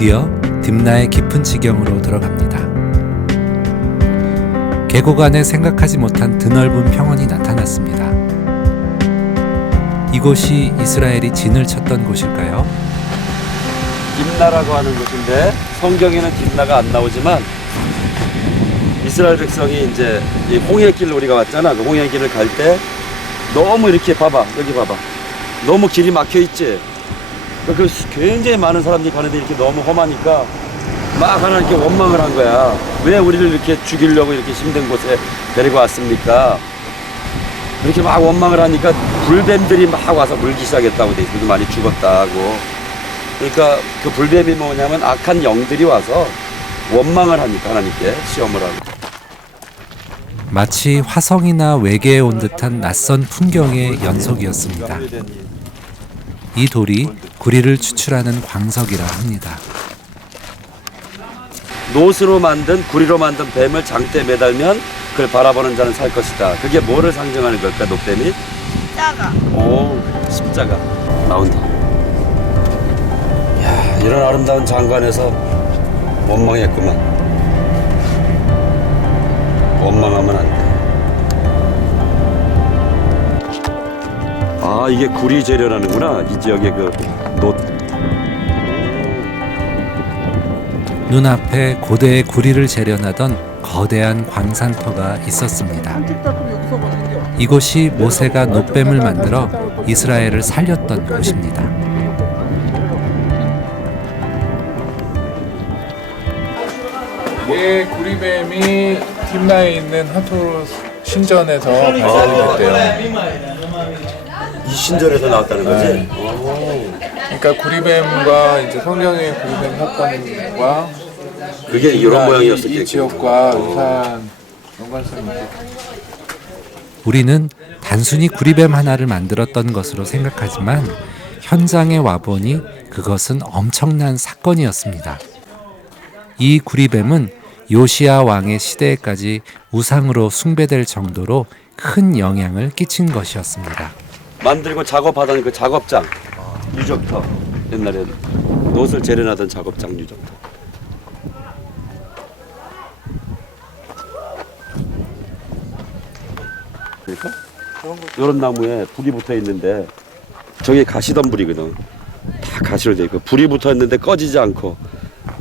드디어 딥나의 깊은 지경으로 들어갑니다. 계곡 안에 생각하지 못한 드넓은 평원이 나타났습니다. 이곳이 이스라엘이 진을 쳤던 곳일까요? 딥나라고 하는 곳인데 성경에는 딥나가 안 나오지만 이스라엘 백성이 이제 이 홍해길로 우리가 왔잖아. 그 홍해길을 갈 때 너무 이렇게 봐봐, 여기 봐봐, 너무 길이 막혀 있지. 그 굉장히 많은 사람들이 가는데 이렇게 너무 험하니까 막 하나 이렇게 원망을 한 거야. 왜 우리를 이렇게 죽이려고 이렇게 힘든 곳에 데리고 왔습니까? 이렇게 막 원망을 하니까 불뱀들이 막 와서 물기 시작했다고 돼 있어요. 많이 죽었다고. 그러니까 그 불뱀이 뭐냐면 악한 영들이 와서 원망을 하니까 하나님께 시험을 하고. 마치 화성이나 외계에 온 듯한 낯선 풍경의 연속이었습니다. 이 돌이 구리를 추출하는 광석이라 합니다. 노스로 만든 구리로 만든 뱀을 장대에 매달면 그걸 바라보는 자는 살 것이다. 그게 뭐를 상징하는 걸까? 녹뱀이? 십자가. 오, 십자가 나온다. 야, 이런 아름다운 장관에서 원망했구만. 원망하면 안 돼. 아, 이게 구리 재련하는구나. 이 지역의 그 노. 눈앞에 고대의 구리를 재련하던 거대한 광산터가 있었습니다. 이곳이 모세가 노뱀을 만들어 이스라엘을 살렸던 곳입니다. 이게 구리뱀이 딥나에 있는 하토 신전에서 발견이 됐대요. 이 신전에서 나왔다는 거지? 네. 그러니까 구리뱀과 이제 성경의 구리뱀 사건과 그게 이런 모양이었을 이 지역과 유사한 연관성이 있고. 우리는 단순히 구리뱀 하나를 만들었던 것으로 생각하지만 현장에 와보니 그것은 엄청난 사건이었습니다. 이 구리뱀은 요시야 왕의 시대에까지 우상으로 숭배될 정도로 큰 영향을 끼친 것이었습니다. 만들고 작업하던 그 작업장 유적터, 옛날에 노스를 재련하던 작업장 유적터. 그러니까 이런 나무에 불이 붙어 있는데 저게 가시덤불이거든. 다 가시로 돼 있고 불이 붙어 있는데 꺼지지 않고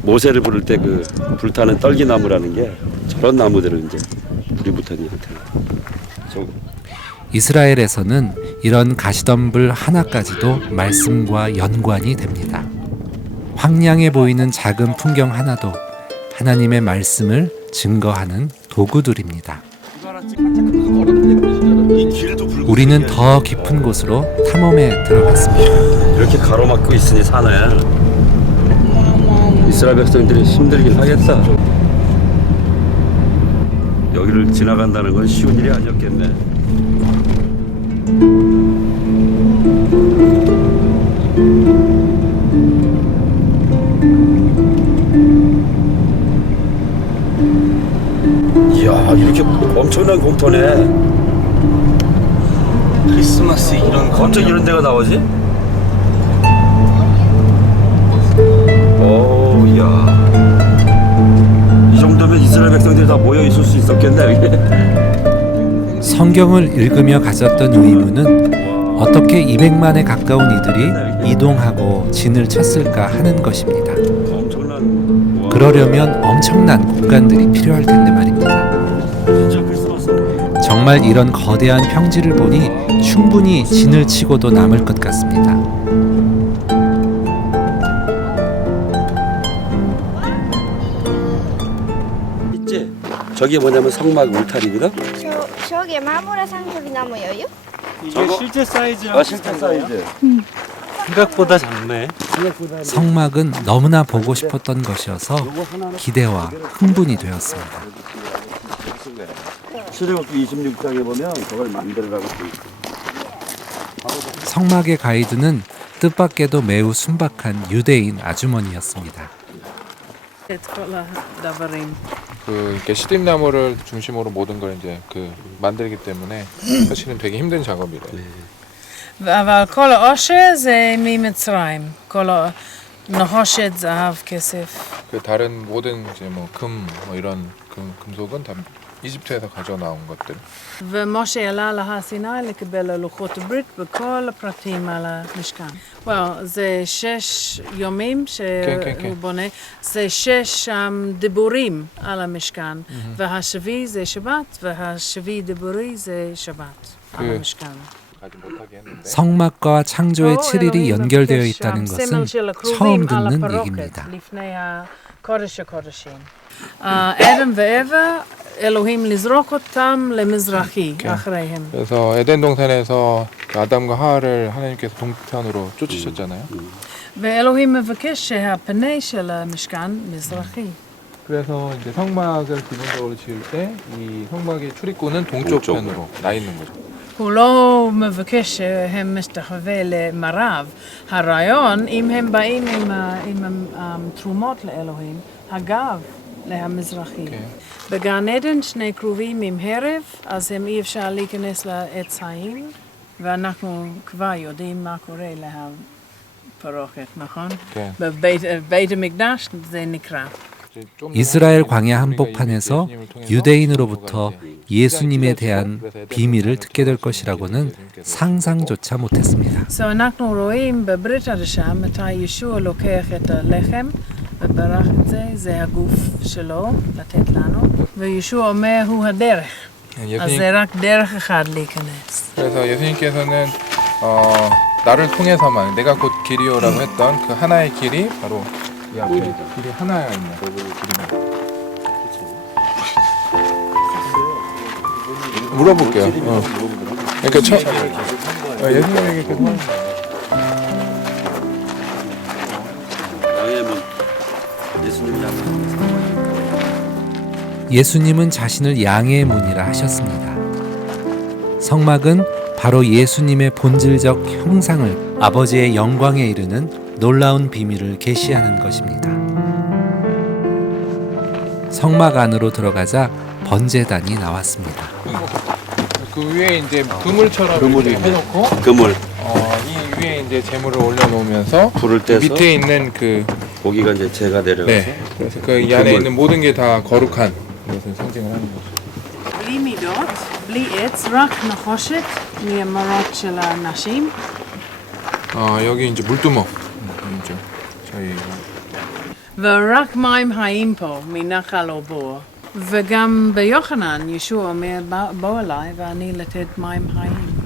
모세를 부를 때 그 불타는 떨기나무라는 게 저런 나무들을 이제 불이 붙어 있는 형태로. 이스라엘에서는 이런 가시덤불 하나까지도 말씀과 연관이 됩니다. 황량해 보이는 작은 풍경 하나도 하나님의 말씀을 증거하는 도구들입니다. 우리는 더 깊은 곳으로 탐험에 들어갔습니다. 이렇게 가로막고 있으니 산에 이스라엘 백성들이 힘들긴 하겠다. 여기를 지나간다는 건 쉬운 일이 아니었겠네. 이야, 이렇게 엄청난 공터네. 크리스마스 이런 갑자기 이런 데가 나오지? 오, 이야. 이 정도면 이스라엘 백성들이 다 모여 있을 수 있었겠네, 여기. 성경을 읽으며 가졌던 의문은 어떻게 200만에 가까운 이들이 이동하고 진을 쳤을까 하는 것입니다. 엄청난. 그러려면 엄청난 공간들이 필요할 텐데 말입니다. 진짜 크리스마스. 정말 이런 거대한 평지를 보니 충분히 진을 치고도 남을 것 같습니다. 있지? 저게 뭐냐면 성막 울타리거든? 저게 마무라 상급이 나무예요? 저거? 이게 실제 사이즈랑 실제 사이즈. 생각보다 작네. 성막은 너무나 보고 싶었던 것이어서 기대와 흥분이 되었습니다. 출애굽기 26장에 보면 그걸 만들으라고 돼 있어. 성막의 가이드는 뜻밖에도 매우 순박한 유대인 아주머니였습니다. 그 이렇게 시딥나무를 중심으로 모든 걸 이제 그 만들기 때문에 사실은 되게 힘든 작업이래요. אבל כל העושר זה ממצרים. נחושת, זהב, כסף. 그 다른 모든 이제 뭐 금 뭐 이런 금속은 다 이집트에서 가져 나온 것들. ומשה עלה להר סיני לקבל לוחות הברית וכל הפרטים על המשכן. זה 6 יומים כן. שהוא בונה, זה 6 דיבורים על המשכן, והשביעי זה שבת, והשביעי דיבורי זה שבת על המשכן. 가지 못하게 했는데. 성막과 창조의 7일이 연결되어 있다는 것은 처음 듣는 얘기입니다. לפני הקודש הקודשים. אדם ואווה, אלוהים לזרוק אותם למזרחי אחריהם. 그래서 에덴 동산에서 그 아담과 하와를 하나님께서 동편으로 쫓으셨잖아요. ואלוהים מבקש שהפני של המשכן מזרחי. 그래서 이제 성막을 기본적으로 지을 때 이 성막의 출입구는 동쪽 편으로 나 있는 거죠. הוא לא מבקש שהם משתחווה למערב. הרעיון, אם הם באים עם התרומות לאלוהים, הגב למזרחי. בגן עדן 2 כרובים עם הרב, אז הם אי אפשר להיכנס לעץ חיים, ואנחנו כבר יודעים מה קורה לפרוכת, נכון? כן. בבית המקדש זה נקרא. 이스라엘 광야 한복판에서 유대인으로부터 예수님에 대한 비밀을 듣게 될 것이라고는 상상조차 못했습니다. אנחנו רואים בברית החדשה מתי ישוע לוקח את הלחם וברך את זה, זה הגוף שלו לתת לנו, וישוע אומר הוא הדרך. אז זה רק דרך אחד להיכנס. 그래서 예수님께서는 나를 통해서만 내가 곧 길이요라고 했던 그 하나의 길이 바로 이 앞에 길이 하나가 있는 길입니다. 물어볼게요. 그러니까 예수님에게 계속 양해하면 예수님이 양해합니다. 예수님은 자신을 양의 문이라 하셨습니다. 성막은 바로 예수님의 본질적 형상을 아버지의 영광에 이르는 놀라운 비밀을 계시하는 것입니다. 성막 안으로 들어가자 번제단이 나왔습니다. 그 위에 이제 그물처럼 그물이 이렇게 해놓고 그물 이 위에 이제 재물을 올려놓으면서 불을 떼서 밑에 있는 그 고기가 이제 재가 내려가서 네, 그래서 그 이 안에 있는 모든 게 다 거룩한 것을 상징을 하는 거죠. בלי מידות, בלי עץ, רק נחושת מהמראות של הנשים. 여기 이제 물두멍 있죠. 저희 ורק מים חיים פה, מנחל או בור. וגם ביוחנן, ישוע אומר, בוא אליי ואני לתת מים חיים.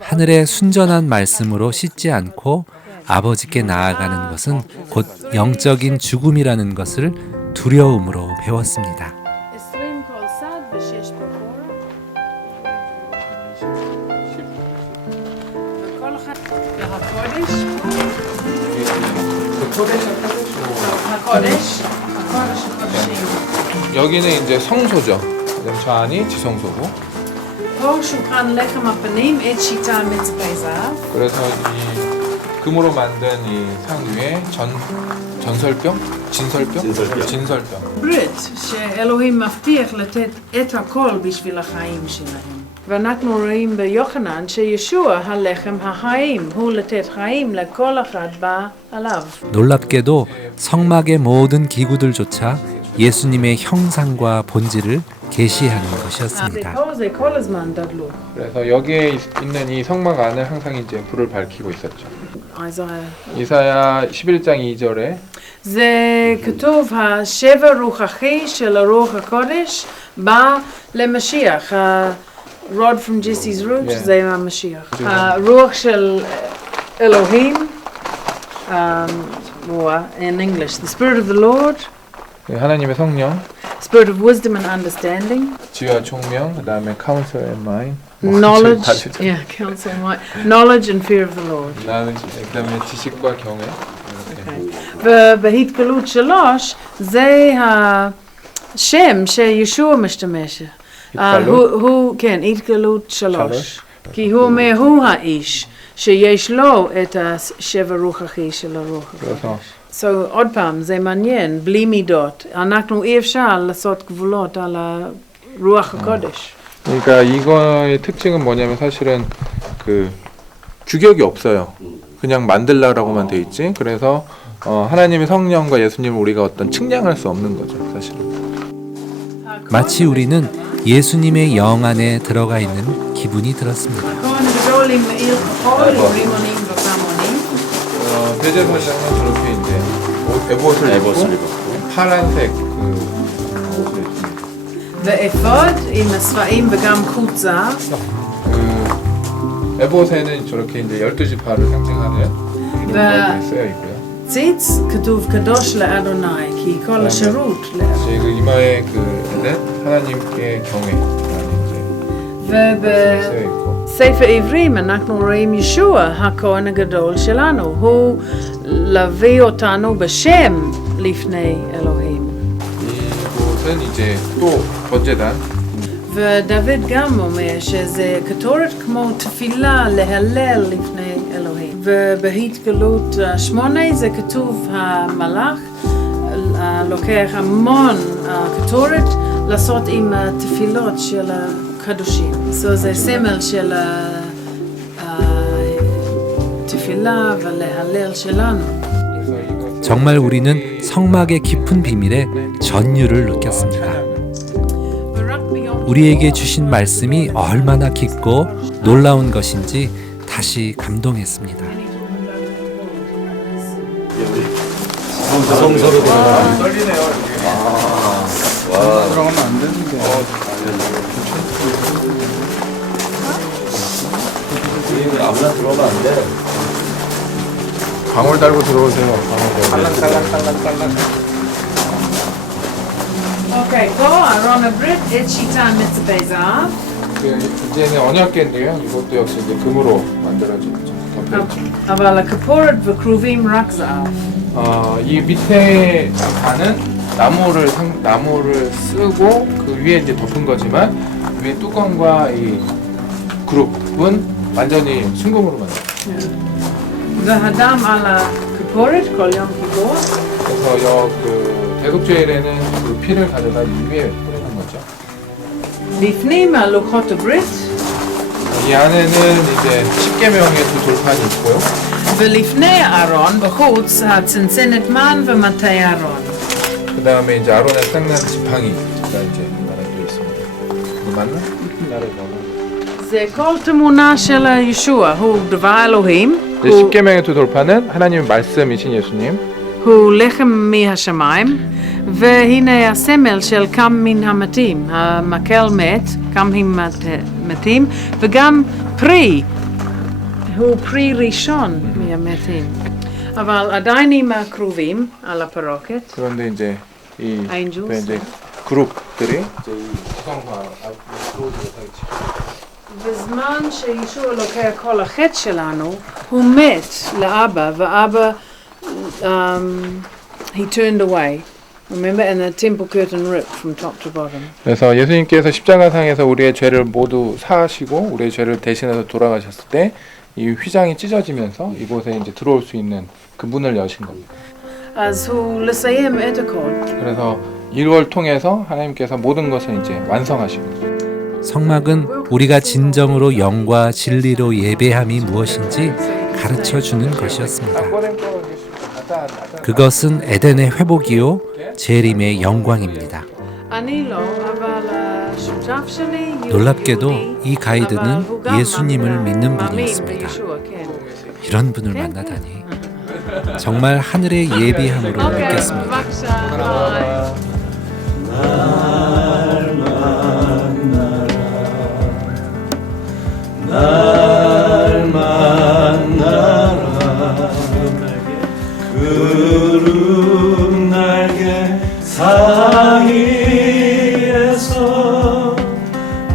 하늘의 순전한 말씀으로 씻지 않고 아버지께 나아가는 것은 곧 영적인 죽음이라는 것을 두려움으로 배웠습니다. 20 כל צד ו6 בקור. וכל אחד והקודש. הקודש הקודשים. 여기는 이제 성소죠. 저 안이 지성소고. פה שולחן לחם הפנים, עת שיטה מצפה זהב. 그래서 이 금으로 만든 이 상 위에 진설병. ברית שאלוהים מבטיח לתת את הכל בשביל החיים שלהם. ואנחנו רואים ביוחנן שישוע הלחם החיים, הוא לתת חיים לכל אחד בא עליו. 놀랍게도 성막의 모든 기구들조차 예수님의 형상과 본질을 계시하는 것이었습니다. זה כל הזמן דדלות. 그래서 여기에 있는 이 성막 안을 항상 이제 불을 밝히고 있었죠. איזיה. 이사야 11장 2절에 זה כתוב, השבר רוחכי של הרוח הקודש בא למשיח. ה-rod from Jesse's root זה המשיח. הרוח של אלוהים, in English, the spirit of the Lord, 하나님의 성령, spirit of wisdom and understanding, 지혜와 총명, 그다음에 counsel and mind, knowledge, counsel, knowledge and fear of the Lord. 그다음에 지식과 경외. ובהתגלות 3 זה השם שישוע משתמש. הוא, כן, התגלות 3. כי הוא אומר, הוא האיש שיש לו את השבר רוחכי של הרוח הקודש. So, עוד פעם, זה מעניין, בלי מידות. אנחנו אי אפשר לעשות גבולות על הרוח הקודש. 그러니까 이거의 특징은 뭐냐면 사실은 그 규격이 없어요. 그냥 만들라라고만 돼 있지. 그래서 하나님의 성령과 예수님을 우리가 어떤 측량할 수 없는 거죠, 사실은. 마치 우리는 예수님의 영 안에 들어가 있는 기분이 들었습니다. 대제사장은 저렇게 이제 에봇을 입고 파란색 그 옷을 입습니다. ואפוד עם הספעים וגם חוצה. 그 에봇에는 저렇게 이제 12지파를 상징하는 이런 것들이 쓰여 있고요. ציץ כתוב קדוש לאדוני כי כל השירות לאדוני. 그 이마에 그는 하나님께 경외라는 이제 쓰여 있고. בספר עברים אנחנו רואים ישוע הכהן הגדול שלנו, הוא להביא אותנו בשם לפני אלוהים. 이곳은 이제 또 번제단. ודוד גם אומר שזה קטורת כמו תפילה להלל לפני אלוהים. ובהתגלות 8 זה כתוב המלאך לוקח המון קטורת לעשות עם התפילות של הקדושים. זה סמל של התפילה ולהלל שלנו. 정말 우리는 성막의 깊은 비밀에 전율을 느꼈습니다. 우리에게 주신 말씀이 얼마나 깊고 놀라운 것인지 다시 감동했습니다. 성서로 들어가. 떨리네요. 와. 들어가면 안 되는데. 아무나 들어가면 안 돼. 방울 달고 들어오세요. 딸랑딸랑딸랑딸랑. אוקיי, פה ארון הברית, עת שיטה מצבי זהב. 이제는 언약궤인데요. 이것도 역시 이제 금으로 만들어진 덮여있죠. אבל הכפורת וכרובים רק זהב. 이 밑에 반은 나무를 쓰고 그 위에 이제 덮은 거지만 위에 뚜껑과 이 그룹은 완전히 순금으로 만들어요. והדם על הכפורת כל יום כיפור. 그래서 그 대속죄일에는 그 피를 가져다 이 위에 뿌리는 거죠. בפנים לוחות הברית. 이 안에는 이제 10계명의 두 돌판이 있고요. ולפני אהרון בחוץ הצנצנת מן ומטה אהרון. 그 다음에 이제 아론의 생난 지팡이가 이제 나라에 또 있습니다. 이거 맞나? 나라에 넣어. זה כל תמונה של ישוע, הוא דבר אלוהים, 10계명의 두 돌판은 하나님의 말씀이신 예수님. הוא לחם מהשמיים, והנה הסמל של קם מן המתים, המקל מת, קם מתים, וגם פרי, הוא פרי ראשון מהמתים. אבל עדיין עם הכרובים על הפרוקת. 그런데 이제 이 Angels. 이제 그룹들이 이제 이 지성과 앞으로 들어가겠죠. בזמן שישוע לוקח כל החטא שלנו, הוא מת לאבא, ואבא he turned away. Remember, and the temple curtain ripped from top to bottom. 그래서 예수님께서 십자가상에서 우리의 죄를 모두 사하시고 우리의 죄를 대신해서 돌아가셨을 때 이 휘장이 찢어지면서 이곳에 이제 들어올 수 있는 그 문을 여신 겁니다. אז הוא לסיים את הכל. 그래서 이걸 통해서 하나님께서 모든 것을 이제 완성하신 거죠. 성막은 우리가 진정으로 영과 진리로 예배함이 무엇인지 가르쳐 주는 것이었습니다. 그것은 에덴의 회복이요 재림의 영광입니다. אני לא, אבל השותף שלי 놀랍게도 이 가이드는 예수님을 믿는 분이었습니다. 이런 분을 만나다니 정말 하늘의 예비함으로 느꼈습니다. 날 만나라 구름 날개 사이에서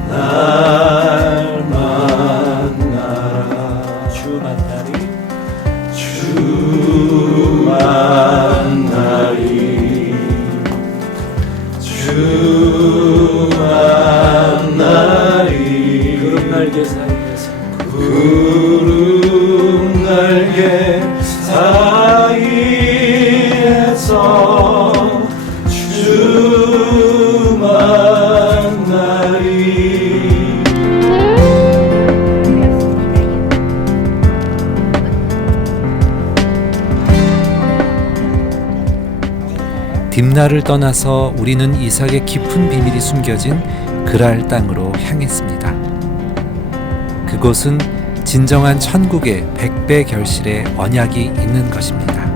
날 만나라 주 만나리 주 만나리 구름 날개 사이에서 구름 날개 사이에서 주 만나리 딥나를 떠나서 우리는 이삭의 깊은 비밀이 숨겨진 그랄 땅으로 향했습니다. 그곳은 진정한 천국의 100배 결실의 언약이 있는 것입니다.